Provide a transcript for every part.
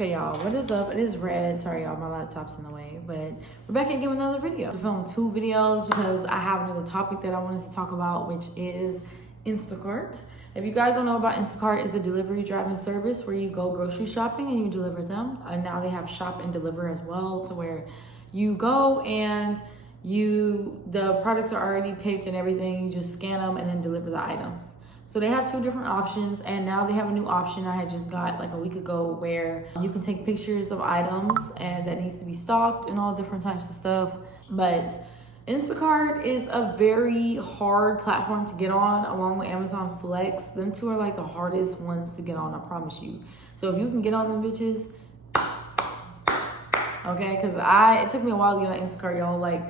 Okay, y'all, what is up? It is Red. Sorry, y'all, my laptop's in the way, but we're back again with another video. To film 2 videos because I have another topic that I wanted to talk about, which is Instacart. If you guys don't know about Instacart, it's a delivery driving service where you go grocery shopping and you deliver them. And now they have shop and deliver as well, to where you go and the products are already picked and everything. You just scan them and then deliver the items. So they have 2 different options, and now they have a new option I had just got like a week ago where you can take pictures of items and that needs to be stocked and all different types of stuff. But Instacart is a very hard platform to get on, along with Amazon Flex. Them 2 are like the hardest ones to get on, I promise you. So if you can get on them bitches, okay, because it took me a while to get on Instacart, y'all. Like,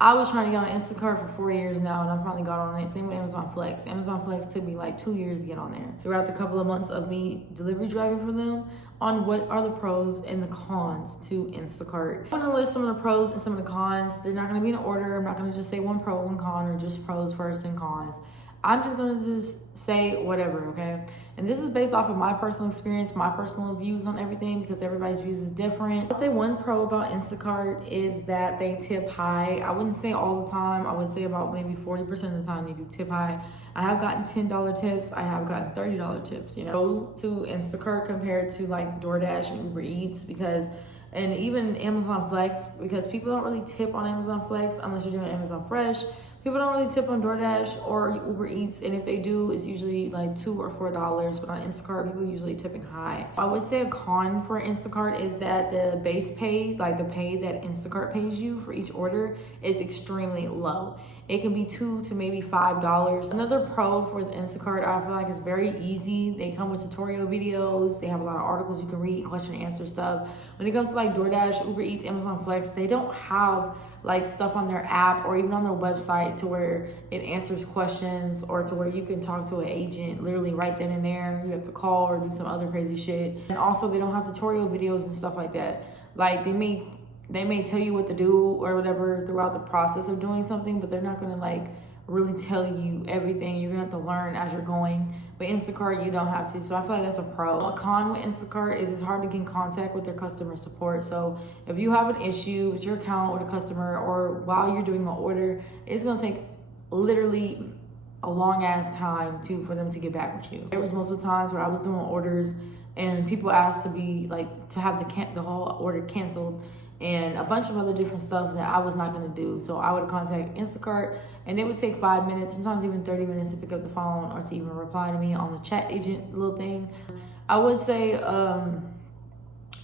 I was trying to get on Instacart for 4 years now, and I finally got on it. Same with Amazon Flex. Amazon Flex took me like 2 years to get on there. Throughout the couple of months of me delivery driving for them, on what are the pros and the cons to Instacart. I'm gonna list some of the pros and some of the cons. They're not gonna be in order. I'm not gonna just say one pro, one con, or just pros first and cons. I'm just gonna say whatever, okay? And this is based off of my personal experience, my personal views on everything, because everybody's views is different. I'd say one pro about Instacart is that they tip high. I wouldn't say all the time. I would say about maybe 40% of the time they do tip high. I have gotten $10 tips. I have gotten $30 tips, you know. Go to Instacart compared to like DoorDash and Uber Eats, and even Amazon Flex, because people don't really tip on Amazon Flex unless you're doing Amazon Fresh. People don't really tip on DoorDash or Uber Eats, and if they do, it's usually like $2 or $4. But on Instacart, people are usually tipping high. I would say a con for Instacart is that the base pay, like the pay that Instacart pays you for each order, is extremely low. It can be $2 to maybe $5. Another pro for the Instacart, I feel like, it's very easy. They come with tutorial videos. They have a lot of articles you can read, question and answer stuff. When it comes to like DoorDash, Uber Eats, Amazon Flex, they don't have like stuff on their app or even on their website to where it answers questions, or to where you can talk to an agent literally right then and there. You have to call or do some other crazy shit. And also they don't have tutorial videos and stuff like that. Like they may tell you what to do or whatever throughout the process of doing something, but they're not gonna like really tell you everything. You're gonna have to learn as you're going. But Instacart, you don't have to. So I feel like that's a pro. A con with Instacart is it's hard to get in contact with their customer support. So if you have an issue with your account with a customer, or while you're doing an order, it's gonna take literally a long ass time for them to get back with you. There was multiple times where I was doing orders and people asked to have the whole order canceled, and a bunch of other different stuff that I was not gonna do. So I would contact Instacart, and it would take 5 minutes, sometimes even 30 minutes to pick up the phone or to even reply to me on the chat agent little thing. I would say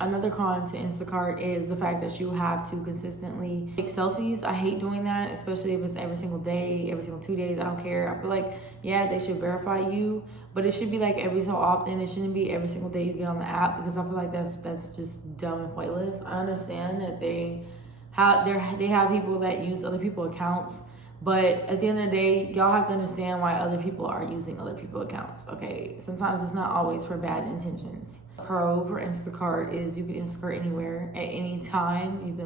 another con to Instacart is the fact that you have to consistently take selfies. I hate doing that, especially if it's every single day, every single 2 days. I don't care. I feel like, yeah, they should verify you, but it should be like every so often. It shouldn't be every single day you get on the app, because I feel like that's just dumb and pointless. I understand that they have people that use other people's accounts, but at the end of the day, y'all have to understand why other people are using other people's accounts, okay? Sometimes it's not always for bad intentions. Pro for Instacart is you can Instacart anywhere at any time.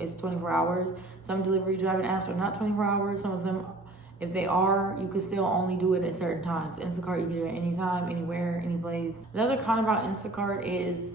It's 24 hours. Some delivery driving apps are not 24 hours. Some of them, if they are, you can still only do it at certain times. Instacart, you can do it anytime, anywhere, any place. Another con about Instacart is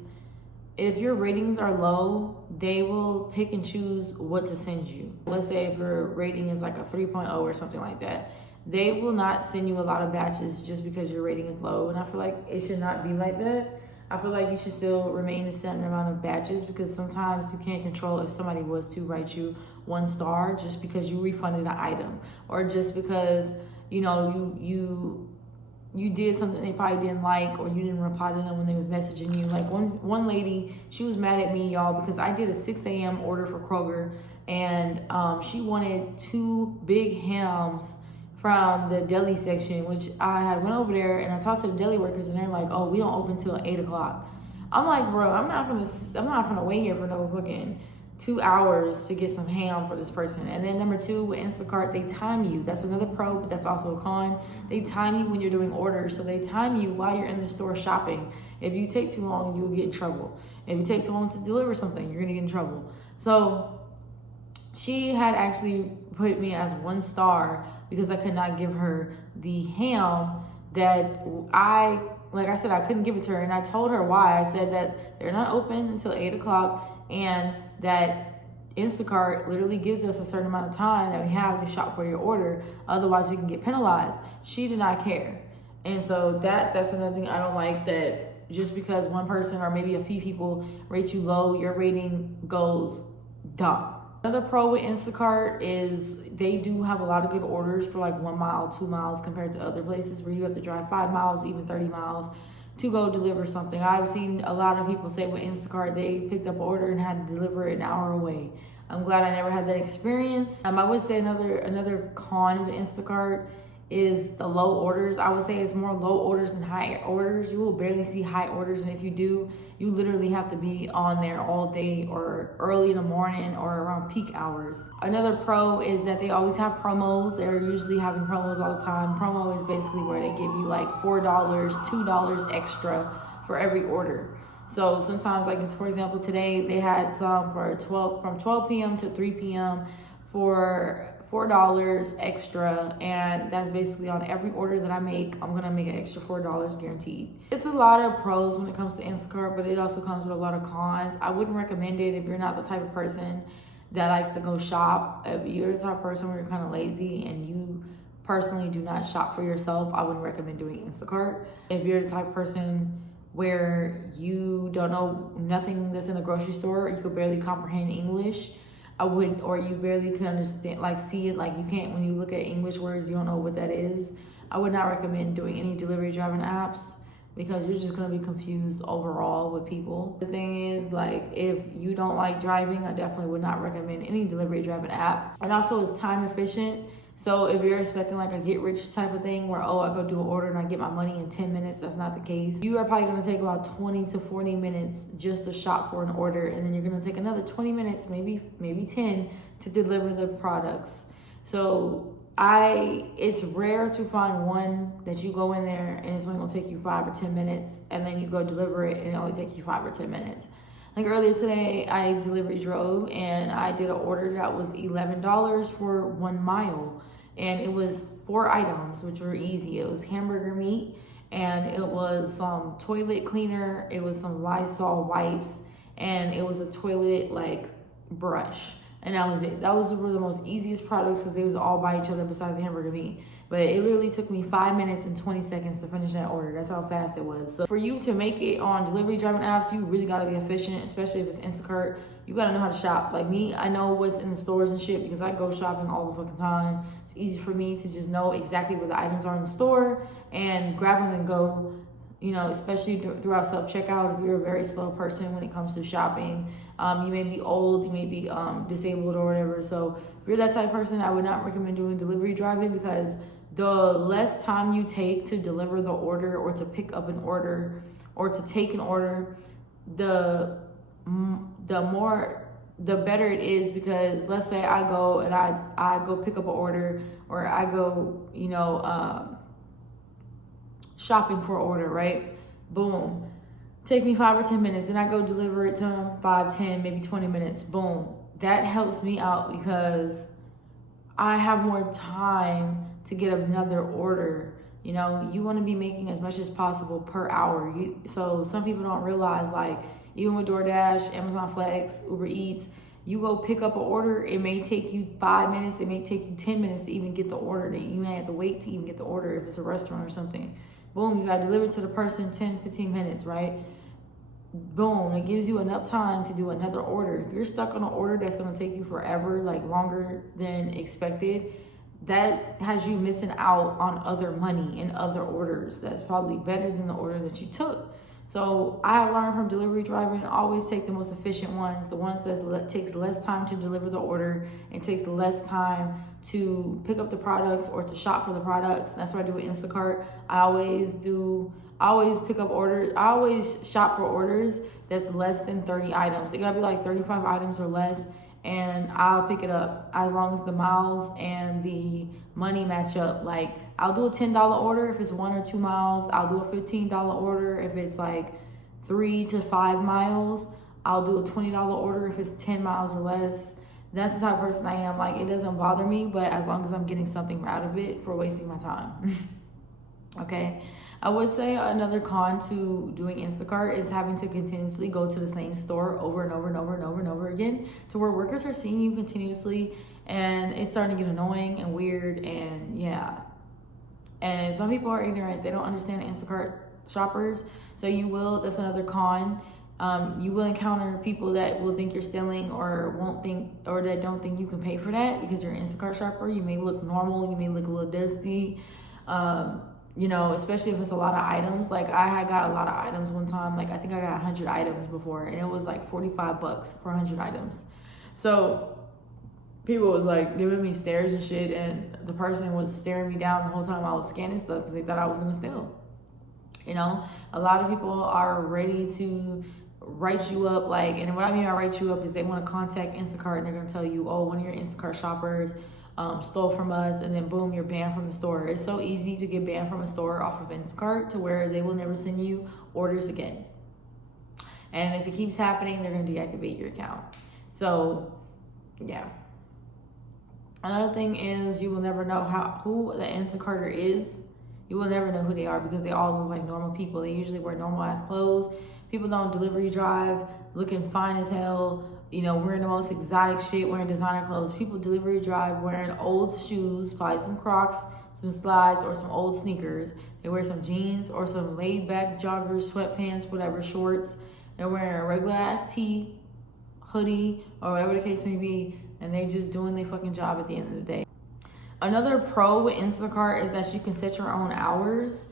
if your ratings are low, they will pick and choose what to send you. Let's say if your rating is like a 3.0 or something like that, they will not send you a lot of batches just because your rating is low. And I feel like it should not be like that. I feel like you should still remain a certain amount of batches, because sometimes you can't control if somebody was to write you 1 star just because you refunded an item, or just because, you know, you did something they probably didn't like, or you didn't reply to them when they was messaging you. Like one lady, she was mad at me, y'all, because I did a 6 a.m. order for Kroger, and she wanted 2 big hams from the deli section, which I had went over there and I talked to the deli workers, and they're like, oh, we don't open till 8 o'clock. I'm like, bro, I'm not gonna wait here for no fucking 2 hours to get some ham for this person. And then number 2, with Instacart, they time you. That's another pro, but that's also a con. They time you when you're doing orders. So they time you while you're in the store shopping. If you take too long, you'll get in trouble. If you take too long to deliver something, you're gonna get in trouble. So she had actually put me as 1 star because I could not give her the ham that I like I said, I couldn't give it to her. And I told her why. I said that they're not open until 8 o'clock and that Instacart literally gives us a certain amount of time that we have to shop for your order. Otherwise, we can get penalized. She did not care. And so that's another thing I don't like, that just because one person or maybe a few people rate you low, your rating goes down. Another pro with Instacart is they do have a lot of good orders for like 1 mile, 2 miles compared to other places where you have to drive 5 miles, even 30 miles to go deliver something. I've seen a lot of people say with Instacart, they picked up an order and had to deliver it an hour away. I'm glad I never had that experience. I would say another con with Instacart is the low orders. I would say it's more low orders than high orders. You will barely see high orders, and if you do, you literally have to be on there all day or early in the morning or around peak hours. Another pro is that they always have promos. They're usually having promos all the time. Promo is basically where they give you like $4, $2 extra for every order. So sometimes, like for example, today they had some from 12 p.m. to 3 p.m. for $4 extra, and that's basically on every order that I make. I'm gonna make an extra $4 guaranteed. It's a lot of pros when it comes to Instacart, but it also comes with a lot of cons. I wouldn't recommend it if you're not the type of person that likes to go shop. If you're the type of person where you're kind of lazy and you personally do not shop for yourself, I wouldn't recommend doing Instacart. If you're the type of person where you don't know nothing that's in the grocery store, you could barely comprehend English, or you barely can understand, like see it, like you can't, when you look at English words, you don't know what that is, I would not recommend doing any delivery driving apps because you're just gonna be confused overall with people. The thing is, like, if you don't like driving, I definitely would not recommend any delivery driving app. And also it's time efficient. So if you're expecting like a get rich type of thing where, oh, I go do an order and I get my money in 10 minutes, that's not the case. You are probably gonna take about 20 to 40 minutes just to shop for an order, and then you're gonna take another 20 minutes, maybe 10, to deliver the products. So it's rare to find one that you go in there and it's only gonna take you 5 or 10 minutes, and then you go deliver it and it only takes you 5 or 10 minutes. Like earlier today, I delivery drove and I did an order that was $11 for 1 mile. And it was 4 items, which were easy. It was hamburger meat, and it was some toilet cleaner, it was some Lysol wipes, and it was a toilet like brush. And that was it. That was one of the most easiest products because they was all by each other besides the hamburger meat. But it literally took me 5 minutes and 20 seconds to finish that order. That's how fast it was. So for you to make it on delivery driving apps, you really gotta be efficient, especially if it's Instacart. You gotta know how to shop. Like me, I know what's in the stores and shit because I go shopping all the fucking time. It's easy for me to just know exactly where the items are in the store and grab them and go. You know, especially throughout self-checkout, if you're a very slow person when it comes to shopping. You may be old, you may be disabled or whatever. So if you're that type of person, I would not recommend doing delivery driving because the less time you take to deliver the order or to pick up an order or to take an order, the better it is. Because let's say I go and I go pick up an order, or I go, shopping for an order, right? Boom. Take me 5 or 10 minutes, and I go deliver it to them 5, 10, maybe 20 minutes. Boom. That helps me out because I have more time to get another order. You know, you want to be making as much as possible per hour. So some people don't realize, like, even with DoorDash, Amazon Flex, Uber Eats, you go pick up an order, it may take you 5 minutes, it may take you 10 minutes to even get the order. You may have to wait to even get the order if it's a restaurant or something. Boom, you got to deliver to the person 10, 15 minutes, right? Boom, it gives you enough time to do another order. If you're stuck on an order that's going to take you forever, like longer than expected, that has you missing out on other money and other orders. That's probably better than the order that you took. So I learned from delivery driving, always take the most efficient ones, the ones that takes less time to deliver the order and takes less time to pick up the products or to shop for the products. That's what I do with Instacart. I always pick up orders. I always shop for orders that's less than 30 items. It gotta be like 35 items or less, and I'll pick it up as long as the miles and the money match up. Like, I'll do a $10 order if it's 1 or 2 miles. I'll do a $15 order if it's like 3 to 5 miles. I'll do a $20 order if it's 10 miles or less. That's the type of person I am. Like, it doesn't bother me, but as long as I'm getting something out of it for wasting my time. Okay. I would say another con to doing Instacart is having to continuously go to the same store over and over and over and over and over again, to where workers are seeing you continuously, and it's starting to get annoying and weird. And yeah, and some people are ignorant. They don't understand Instacart shoppers. So that's another con. You will encounter people that will think you're stealing, or that don't think you can pay for that because you're an Instacart shopper. You may look normal, you may look a little dusty, especially if it's a lot of items. Like I had got a lot of items one time. Like I think I got 100 items before, and it was like $45 for 100 items. So people was like giving me stares and shit, and the person was staring me down the whole time I was scanning stuff because they thought I was gonna steal. A lot of people are ready to write you up, and what I mean by write you up is they want to contact Instacart, and they're going to tell you, oh, one of your Instacart shoppers stole from us, and then boom, you're banned from the store. It's so easy to get banned from a store off of Instacart to where they will never send you orders again. And if it keeps happening, they're going to deactivate your account. So yeah. Another thing is, you will never know who the Instacarter is. You will never know who they are because they all look like normal people. They usually wear normal ass clothes. People don't delivery drive looking fine as hell, wearing the most exotic shit, wearing designer clothes. People delivery drive wearing old shoes, probably some Crocs, some slides, or some old sneakers. They wear some jeans or some laid back joggers, sweatpants, whatever, shorts. They're wearing a regular ass tee, hoodie, or whatever the case may be, and they just doing their fucking job at the end of the day. Another pro with Instacart is that you can set your own hours.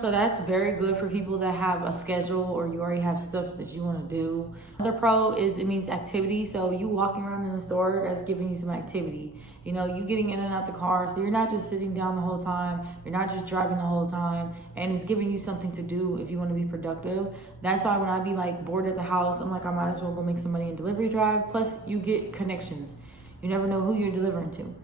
So that's very good for people that have a schedule, or you already have stuff that you want to do. Another pro is it means activity. So you walking around in the store, that's giving you some activity. You getting in and out the car, so you're not just sitting down the whole time. You're not just driving the whole time, and it's giving you something to do if you want to be productive. That's why when I be bored at the house, I'm like, I might as well go make some money in delivery drive. Plus, you get connections. You never know who you're delivering to.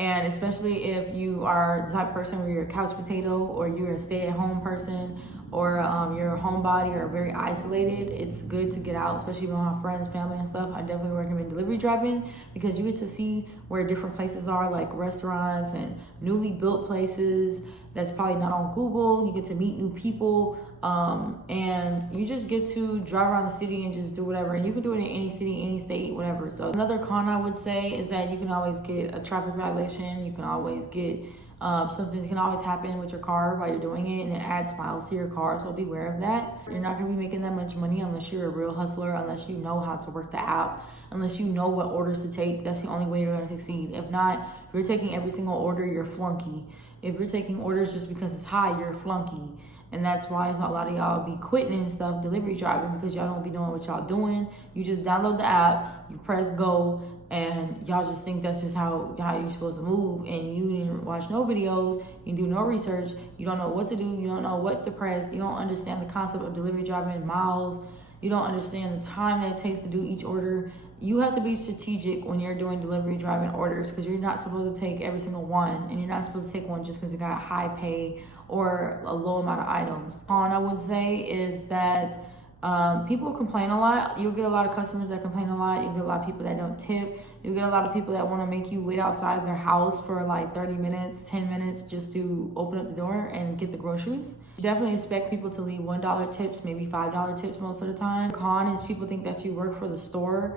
And especially if you are the type of person where you're a couch potato, or you're a stay-at-home person, or you're a homebody, or very isolated, it's good to get out, especially if you don't have friends, family, and stuff. I definitely recommend delivery driving because you get to see where different places are, like restaurants and newly built places that's probably not on Google. You get to meet new people, and you just get to drive around the city and just do whatever. And you can do it in any city, any state, whatever. So another con I would say is that you can always get a traffic violation. You can always get something that can always happen with your car while you're doing it, and it adds miles to your car. So be aware of that. You're not going to be making that much money unless you're a real hustler, unless you know how to work the app, unless you know what orders to take. That's the only way you're going to succeed. If not, if you're taking every single order, you're a flunky. If you're taking orders just because it's high, you're a flunky. And that's why a lot of y'all be quitting and stuff, delivery driving, because y'all don't be knowing what y'all doing. You just download the app, you press go, and y'all just think that's just how you're supposed to move. And you didn't watch no videos, you do no research, you don't know what to do, you don't know what to press, you don't understand the concept of delivery driving miles, you don't understand the time that it takes to do each order. You have to be strategic when you're doing delivery driving orders, because you're not supposed to take every single one, and you're not supposed to take one just because it got high pay or a low amount of items. Con I would say is that people complain a lot. You'll get a lot of customers that complain a lot. You get a lot of people that don't tip. You get a lot of people that want to make you wait outside their house for 30 minutes, 10 minutes just to open up the door and get the groceries. You definitely expect people to leave $1 tips, maybe $5 tips most of the time. Con is people think that you work for the store.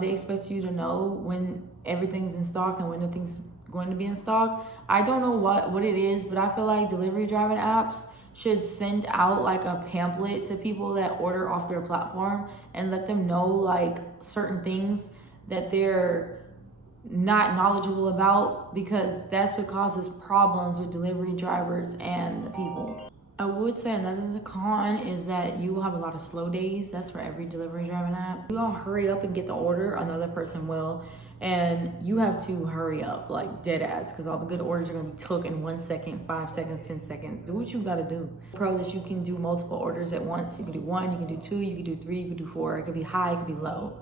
They expect you to know when everything's in stock and when nothing's going to be in stock. I don't know what it is, but I feel like delivery driving apps should send out a pamphlet to people that order off their platform and let them know certain things that they're not knowledgeable about, because that's what causes problems with delivery drivers and the people. I would say another con is that you will have a lot of slow days. That's for every delivery driving app. You don't hurry up and get the order, another person will. And you have to hurry up, dead ass, because all the good orders are gonna be took in 1 second, 5 seconds, 10 seconds. Do what you gotta do. Pro that you can do multiple orders at once. You can do one, you can do two, you can do three, you can do four. It could be high, it could be low.